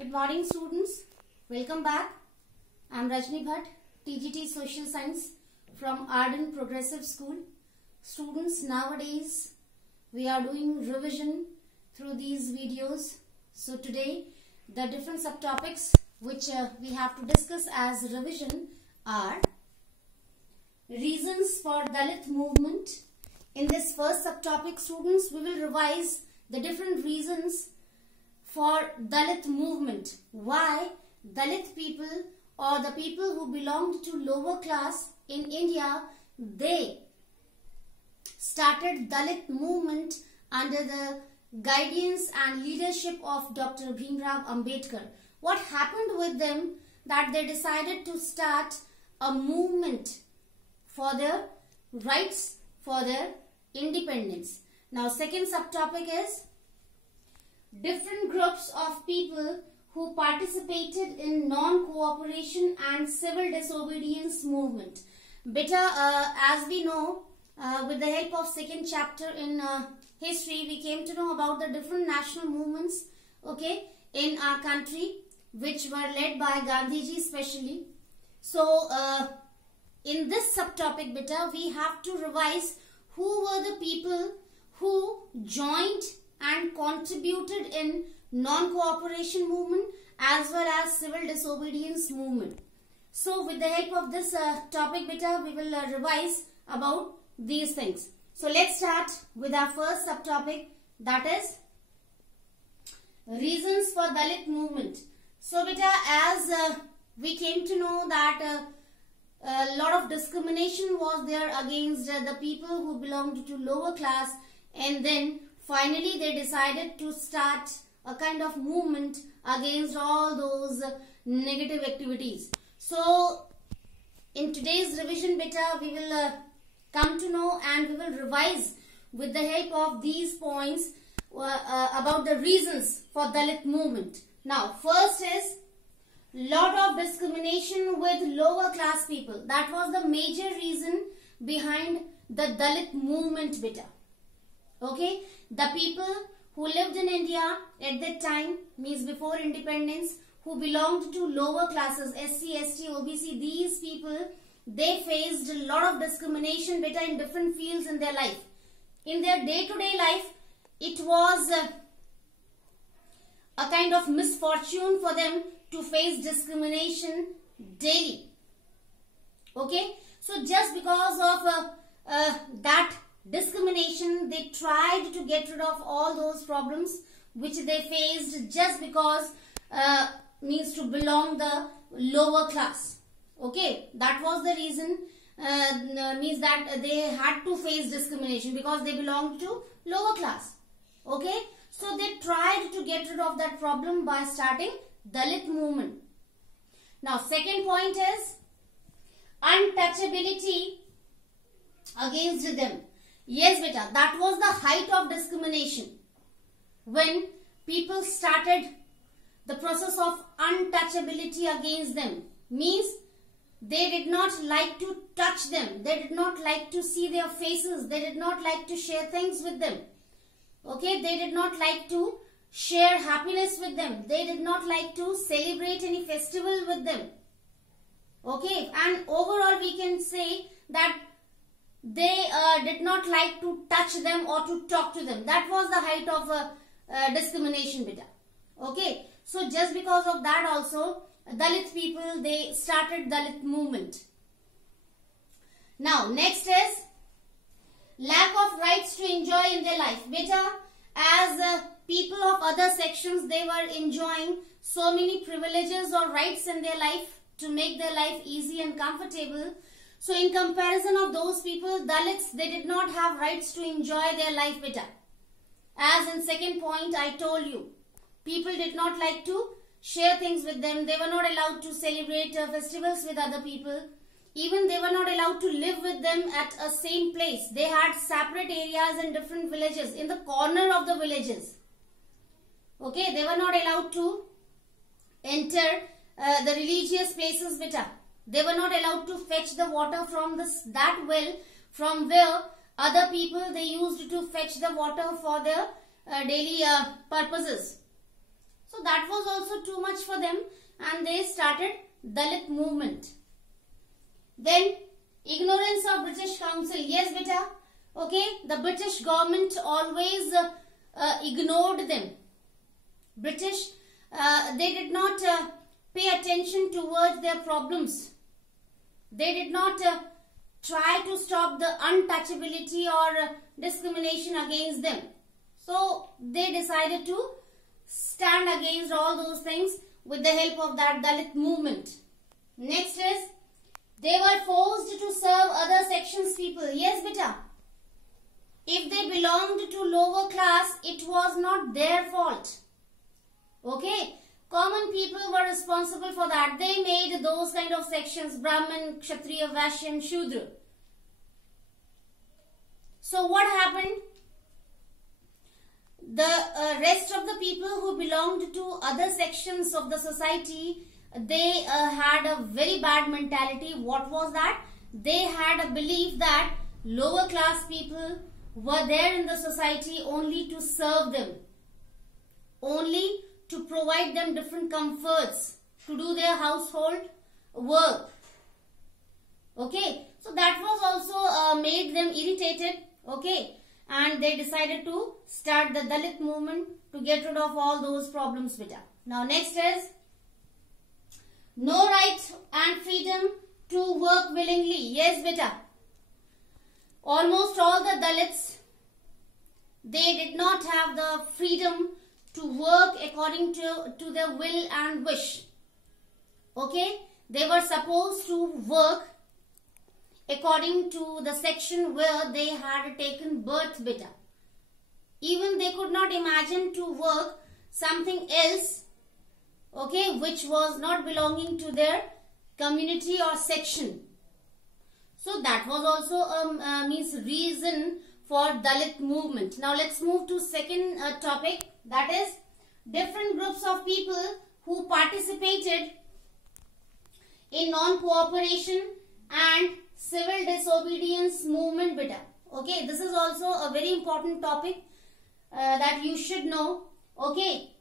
Good morning students. Welcome back. I am Rajni Bhatt, TGT Social Science from Arden Progressive School. Students, nowadays we are doing revision through these videos. So today the different subtopics which we have to discuss as revision are reasons for Dalit movement. In this first subtopic, students, we will revise the different reasons for Dalit movement. Why Dalit people or the people who belonged to lower class in India, they started Dalit movement under the guidance and leadership of Dr. Bhimrao Ambedkar. What happened with them that they decided to start a movement for their rights, for their independence. Now second subtopic is different groups of people who participated in non-cooperation and civil disobedience movement. Beta, as we know, with the help of second chapter in history, we came to know about the different national movements, okay, in our country, which were led by Gandhiji especially. So, in this subtopic, beta, we have to revise who were the people who joined and contributed in non-cooperation movement as well as civil disobedience movement. So with the help of this topic beta, we will revise about these things. So let's start with our first subtopic, that is reasons for Dalit movement. So beta, as we came to know that a lot of discrimination was there against the people who belonged to lower class, and then finally they decided to start a kind of movement against all those negative activities. So in today's revision beta, we will come to know and we will revise with the help of these points about the reasons for Dalit movement. Now first is lot of discrimination with lower class people. That was the major reason behind the Dalit movement beta. Okay, the people who lived in India at that time, means before independence, who belonged to lower classes, SC, ST, OBC, these people, they faced a lot of discrimination beta in different fields in their life. In their day-to-day life, it was a kind of misfortune for them to face discrimination daily. Okay, so just because of that discrimination, they tried to get rid of all those problems which they faced just because means to belong the lower class. Okay, that was the reason, means that they had to face discrimination because they belonged to lower class. Okay, so they tried to get rid of that problem by starting Dalit movement. Now second point is untouchability against them. Yes beta, that was the height of discrimination when people started the process of untouchability against them. Means they did not like to touch them, they did not like to see their faces, they did not like to share things with them. Okay, they did not like to share happiness with them, they did not like to celebrate any festival with them. Okay, and overall we can say that they did not like to touch them or to talk to them. That was the height of discrimination beta. Okay, so just because of that also, Dalit people, they started Dalit movement. Now next is lack of rights to enjoy in their life. Beta, as people of other sections, they were enjoying so many privileges or rights in their life to make their life easy and comfortable. So in comparison of those people, Dalits, they did not have rights to enjoy their life beta. As in second point I told you, people did not like to share things with them. They were not allowed to celebrate festivals with other people. Even they were not allowed to live with them at a same place. They had separate areas in different villages, in the corner of the villages. Okay, they were not allowed to enter the religious places beta. They were not allowed to fetch the water from that well from where other people, they used to fetch the water for their daily purposes. So that was was also too much for them, and they started Dalit movement. Then ignorance of British Council. Yes, beta. Okay, the British government always ignored them. British, they did not pay attention towards their problems. They did not try to stop the untouchability or discrimination against them. So they decided to stand against all those things with the help of that Dalit movement. Next is, they were forced to serve other sections people. Yes, beta. If they belonged to lower class, it was not their fault. Okay. Common people were responsible for that. They made those kind of sections: Brahmin, Kshatriya, Vaishya and Shudra. So what happened? The rest of the people who belonged to other sections of the society, they had a very bad mentality. What was that? They had a belief that lower class people were there in the society only to serve them, only to provide them different comforts, to do their household work. Okay, so that was also made them irritated. Okay, and they decided to start the Dalit movement to get rid of all those problems. Beta. Now next is, no right and freedom to work willingly. Yes, beta. Almost all the Dalits, they did not have the freedom to work according to their will and wish. Okay, they were supposed to work according to the section where they had taken birth. Beta. Even they could not imagine to work something else, okay, which was not belonging to their community or section. So that was also means reason for Dalit movement. Now let's move to second topic, that is different groups of people who participated in non-cooperation and civil disobedience movement. Beta. Okay, this is also a very important topic that you should know. Okay,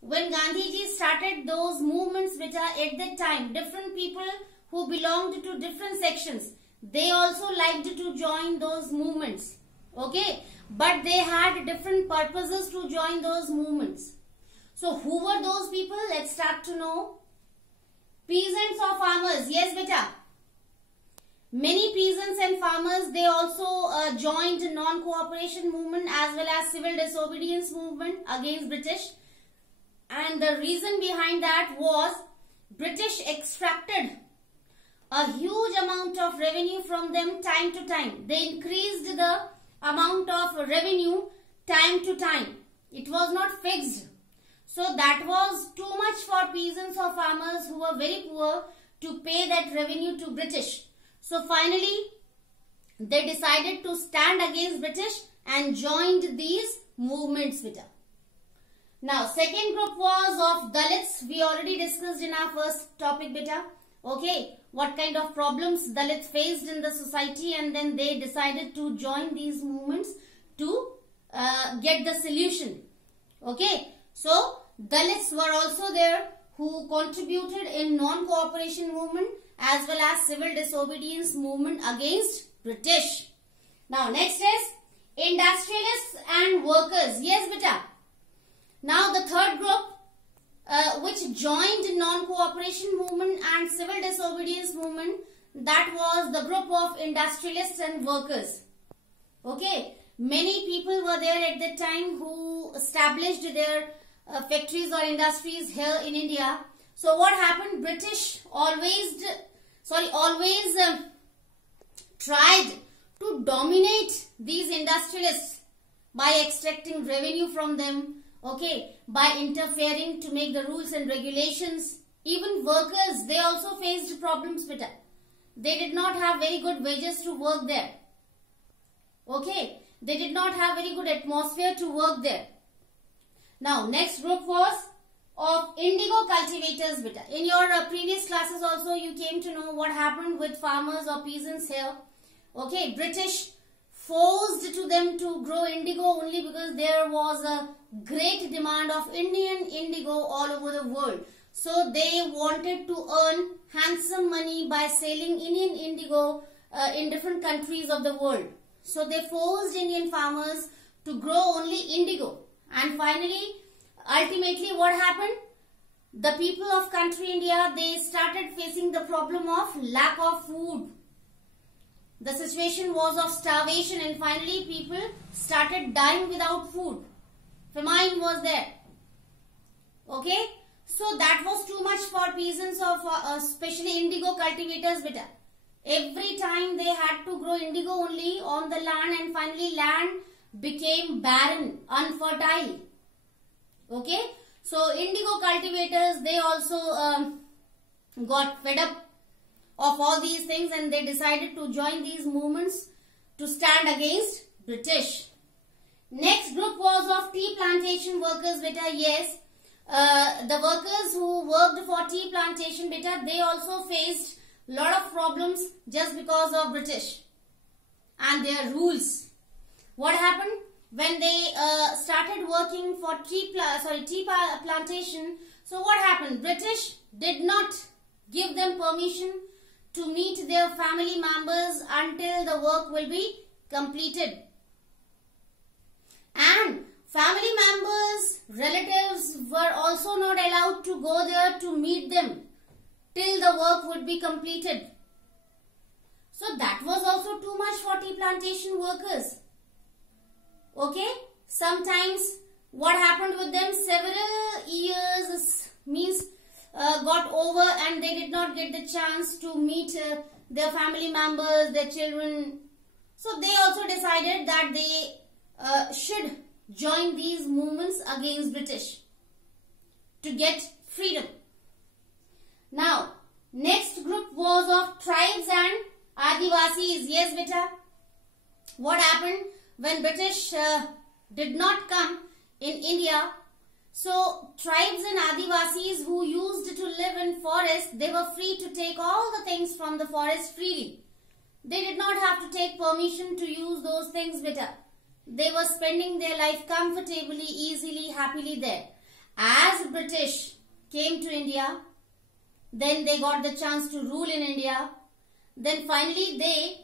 when Gandhiji started those movements, beta, at that time different people who belonged to different sections, they also liked to join those movements. Okay, but they had different purposes to join those movements. So who were those people? Let's start to know. Peasants or farmers. Yes, beta. Many peasants and farmers, they also joined non-cooperation movement as well as civil disobedience movement against British. And the reason behind that was British extracted a huge amount of revenue from them time to time. They increased the amount of revenue time to time. It was not fixed. So that was too much for peasants or farmers who were very poor to pay that revenue to British. So finally, they decided to stand against British and joined these movements. Beta. Now, second group was of Dalits. We already discussed in our first topic, beta. Okay, what kind of problems Dalits faced in the society, and then they decided to join these movements to get the solution. Okay, so Dalits were also there who contributed in non-cooperation movement as well as civil disobedience movement against British. Now next is industrialists and workers. Yes, beta. Now the third group which joined non-cooperation movement and civil disobedience movement, that was the group of industrialists and workers. Okay, many people were there at that time who established their factories or industries here in India. So what happened? British always tried to dominate these industrialists by extracting revenue from them. Okay, by interfering to make the rules and regulations. Even workers, they also faced problems with it. They did not have very good wages to work there. Okay, they did not have very good atmosphere to work there. Now, next group was of indigo cultivators. Beta. In your previous classes also, you came to know what happened with farmers or peasants here. Okay, British forced to them to grow indigo only because there was a great demand of Indian indigo all over the world. So they wanted to earn handsome money by selling Indian indigo in different countries of the world. So they forced Indian farmers to grow only indigo. And finally, ultimately what happened? The people of country India, they started facing the problem of lack of food. The situation was of starvation, and finally people started dying without food. Famine was there. Okay. So that was too much for peasants of especially indigo cultivators. Beta. Every time they had to grow indigo only on the land, and finally land became barren, unfertile. Okay. So indigo cultivators, they also got fed up of all these things, and they decided to join these movements to stand against British. Next group was of tea plantation workers. Beta. Yes, the workers who worked for tea plantation, beta, they also faced lot of problems just because of British and their rules. What happened when they started working for tea plantation? So what happened? British did not give them permission to meet their family members until the work will be completed. And family members, relatives were also not allowed to go there to meet them till the work would be completed. So that was also too much for tea plantation workers. Okay, sometimes what happened with them, several years got over and they did not get the chance to meet their family members, their children. So they also decided that they should join these movements against British to get freedom. Now, next group was of tribes and Adivasis. Yes, beta. What happened when British did not come in India? So, tribes and Adivasis who used to live in forest, they were free to take all the things from the forest freely. They did not have to take permission to use those things, beta. They were spending their life comfortably, easily, happily there. As British came to India, then they got the chance to rule in India. Then finally they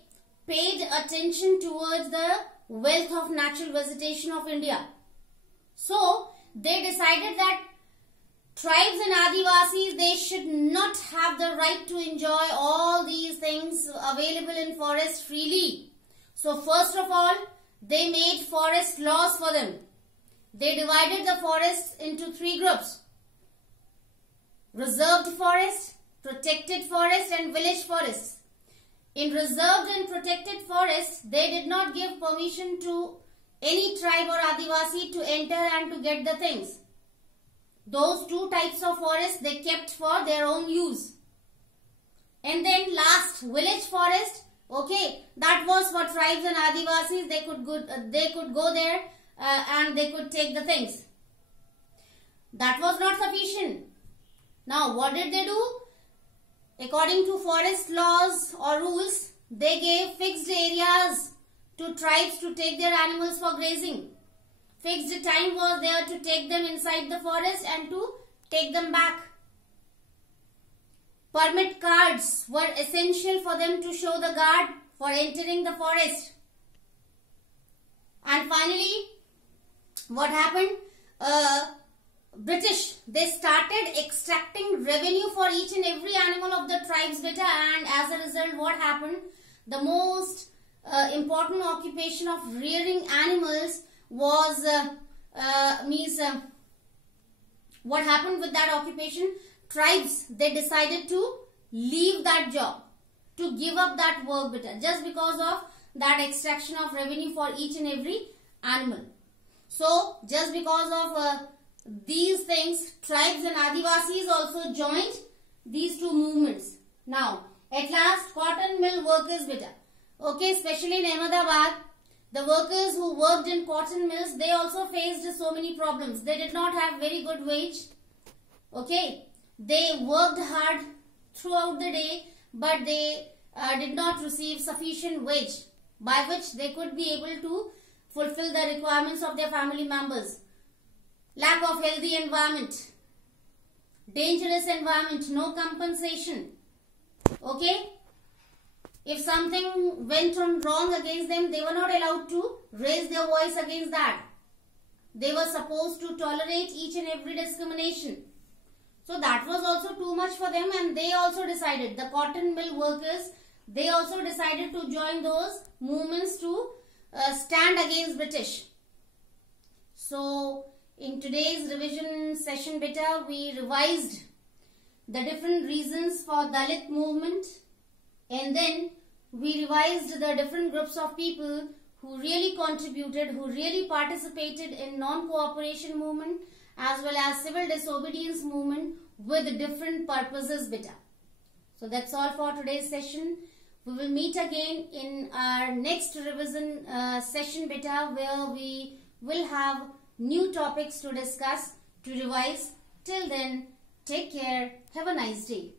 paid attention towards the wealth of natural vegetation of India. So they decided that tribes and Adivasis, they should not have the right to enjoy all these things available in forest freely. So first of all, they made forest laws for them. They divided the forests into 3 groups. Reserved forest, protected forest and village forests. In reserved and protected forests, they did not give permission to any tribe or Adivasi to enter and to get the things. Those 2 types of forests they kept for their own use. And then last, village forest. Okay, that was for tribes and Adivasis. They could go there and they could take the things. That was not sufficient. Now, what did they do? According to forest laws or rules, they gave fixed areas to tribes to take their animals for grazing. Fixed time was there to take them inside the forest and to take them back. Permit cards were essential for them to show the guard for entering the forest. And finally, what happened? British, they started extracting revenue for each and every animal of the tribes, beta, and as a result, what happened? The most important occupation of rearing animals was what happened with that occupation? Tribes, they decided to leave that job, to give up that work, beta, just because of that extraction of revenue for each and every animal. So, just because of these things, tribes and Adivasis also joined these 2 movements. Now, at last, cotton mill workers, beta. Okay, especially in Ahmedabad, the workers who worked in cotton mills, they also faced so many problems. They did not have very good wage. Okay, they worked hard throughout the day, but they did not receive sufficient wage. by which they could be able to fulfill the requirements of their family members. Lack of healthy environment, dangerous environment, no compensation. Okay? If something went on wrong against them, they were not allowed to raise their voice against that. They were supposed to tolerate each and every discrimination. So that was also too much for them, and they also decided, the cotton mill workers, they also decided to join those movements to stand against British. So in today's revision session beta, we revised the different reasons for Dalit movement, and then we revised the different groups of people who really contributed, who really participated in non-cooperation movement as well as civil disobedience movement with different purposes beta. So that's all for today's session. We will meet again in our next revision session beta, where we will have new topics to discuss, to revise. Till then, take care. Have a nice day.